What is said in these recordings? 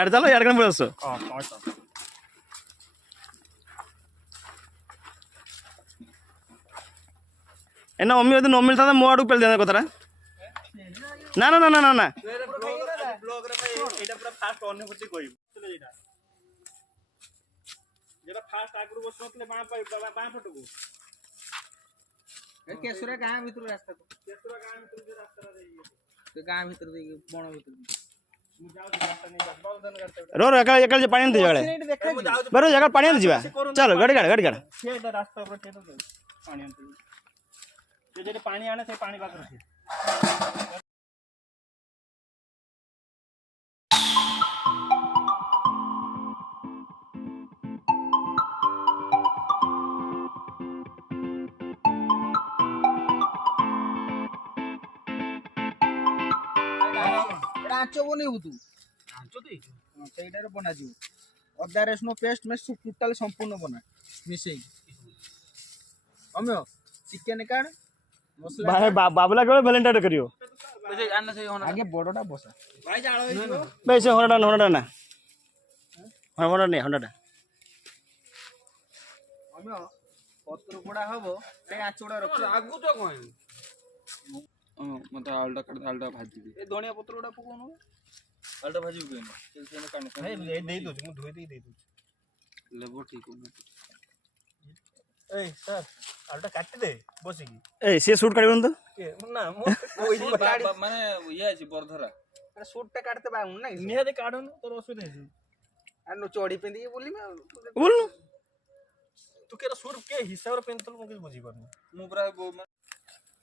यार चलो यार कौन बोलो एना मम्मी यदि न मिलता मो आड़ पेल देना कथा ना ना ना ना ना ना ब्लॉग रे भाई एटा पूरा फास्ट अनुभूति कोइ जेटा फास्ट आगु बसनतले बाँ फटको ए केसुरा गाँ भितर रास्ता तो केसुरा गाँ भितर जे रास्ता रे तो गाँ भितर दे बण भितर मु जाउ रास्ता नहीं बल दन करते रो रो एकल जे पानी दे जगह बरो जगह पानी दे जीवा चलो गाड़ी गाड़ से रास्ता ऊपर के तो पानी आनते जे पानी आने से पानी बाक रखे आंचो बनेबु तू आंचो दे सेटारे बना जिवो अदा रसुन पेस्ट में टोटल संपूर्ण बना मिसई अम्यो चिकन काड मसला भाई बाबला के वैलेंटाइन करियो आगे बड़टा बसा भाई जाळो होइयो भाई से होनडा ना होनडा नहीं होनडा अम्यो पत्र कोडा हबो ते आंचोडा रख आगु तो कोइ मत आलटा भाजी दे ए धनिया पत्र उडा पकोनो आलटा भाजी के न सेने काने भाई ले दे दो मु धोई दे दो लेबो ठीक हो ए सर आलटा काट दे बसी की ए से शूट काढिबन तो के ना मो ओइ काडी माने ये अछि बरधरा अरे शूट टा काटते बा ना निहाते काढन तोर असुविधा है अरे नो चोड़ी पेंदी बोली मैं बोल तू केरा सूट के हिसाब रे पेंतल मु के बुझी परनी मु पूरा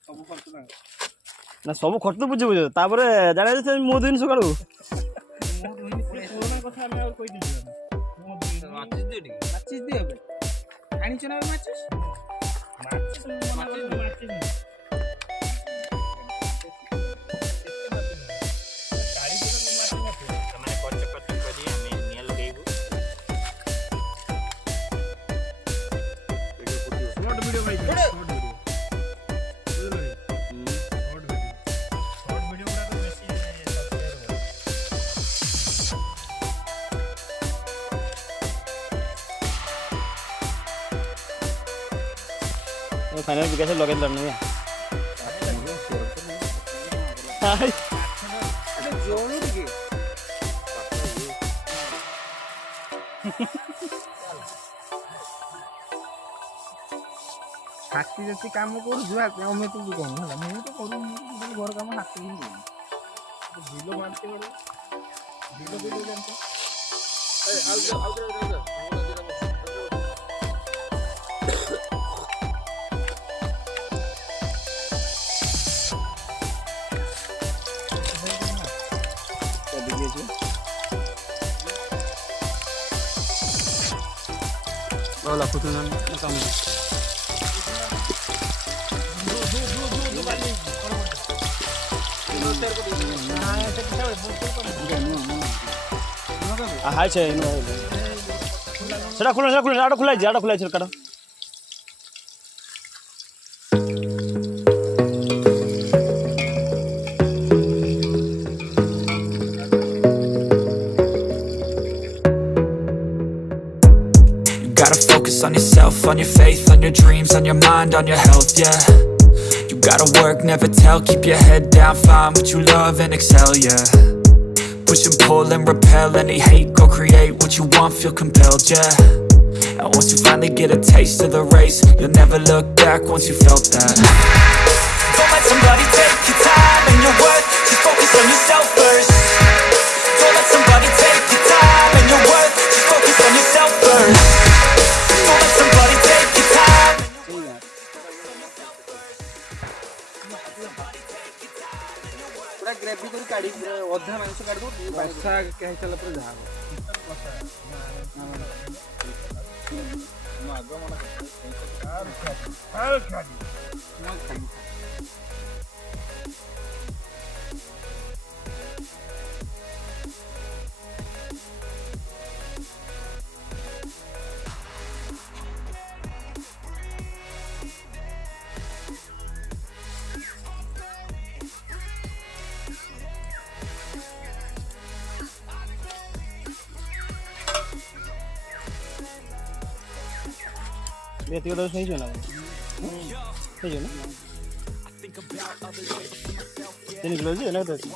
सब खर्च ना ना सब खर्च तो बुझे तापर जाने से मो दिन सकाळू मो धोई पुराना कथा हम और कोई दिबी मो माचिस दे बे आनी चना माचिस फाइनल कैसे लगे लड़ने हाय जोनी के हाथी जति काम करू जुआ हमें तू कोन होला मैं तो करू घर काम हाथी ही बिलो मानते बड़ो बिलो जानते ए आउ Hola, puto na kamu. हाय छे सेटा खुला आडो खुला छे काडो Gotta focus on yourself, on your faith, on your dreams, on your mind, on your health, yeah. You gotta work, never tell, keep your head down, find what you love and excel, yeah. Push and pull and repel any hate, go create what you want, feel compelled, yeah. And once you finally get a taste of the race, you'll never look back once you felt that. Don't let somebody take your time and your worth, just focus on yourself first. Don't let somebody take your time and your worth, just focus on yourself first. Don't let somebody take your time. पूरा gravy तो काढी अधा मांस काढ दो बसा कह चला पर जा नो आगो मन खाली ବ୍ୟକ୍ତିଗତ ହେଇଯିବ ନା ହେଇଯିବ ନା 3 କିଲୋ ଅଛି ନା କେତେ ଅଛି?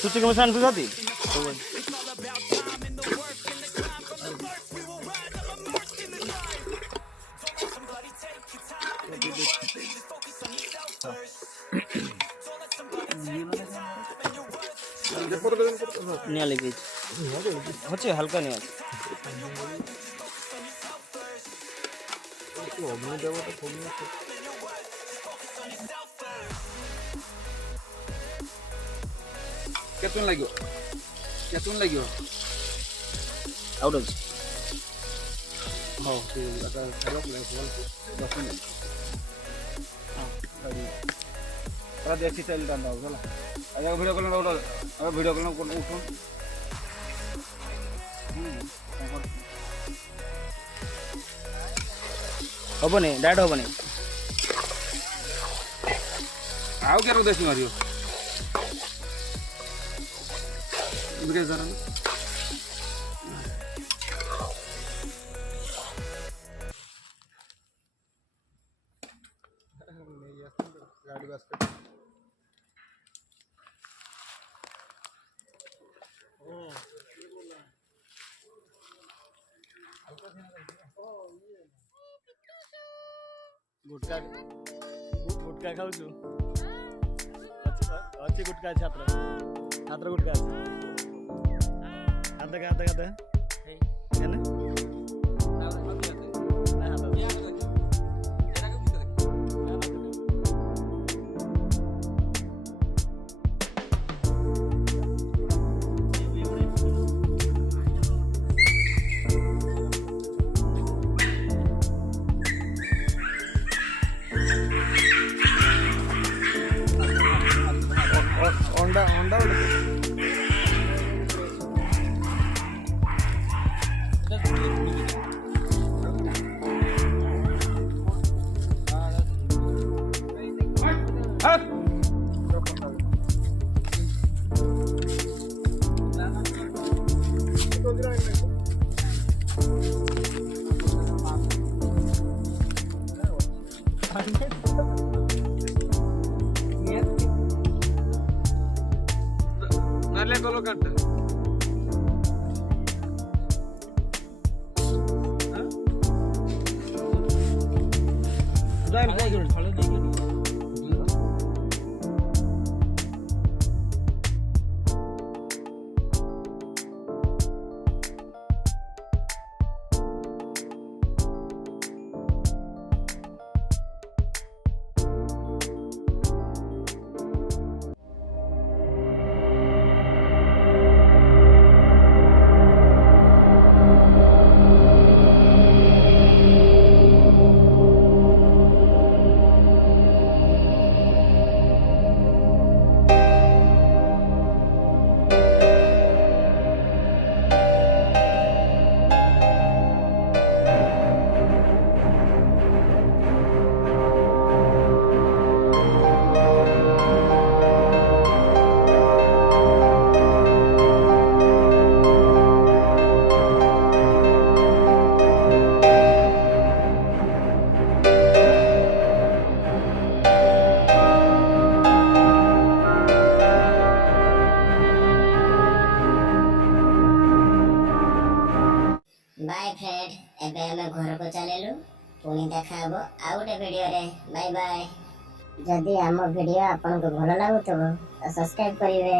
ସୁଚି କେମିତି ଆଣିଛୁ ସାଥି? নিয়া লেগেছে হচ্ছে হালকা নেওয়া କେତେ ଲାଗିବ ଆଉଟ ଅଛି ହଉ ଦେଖି ଚାଲି ହେଲା ଆଜ୍ଞା ଭିଡ଼ିଓ କଲ୍ ଭିଡ଼ିଓ କଲ୍ ଉଠୁନ ହବନି ଡାଇରେକ୍ଟ ହବନି ଆଉ କେତେ ଦେଖି ମାରିବ ଗାଡ଼ି ବାସ୍କେଟ गुटखा खाऊ अच्छी गुटखा छात्र गुटखा खाते खाते खाते नाले कलो काट बाय फ्रेंड एबे हमें घर को चलेलु पुणी देखा हबो आउ गोटे वीडियो रे बाय बाय जदि आम वीडियो आपन को भलो लागुतबो तो सब्सक्राइब करिवे।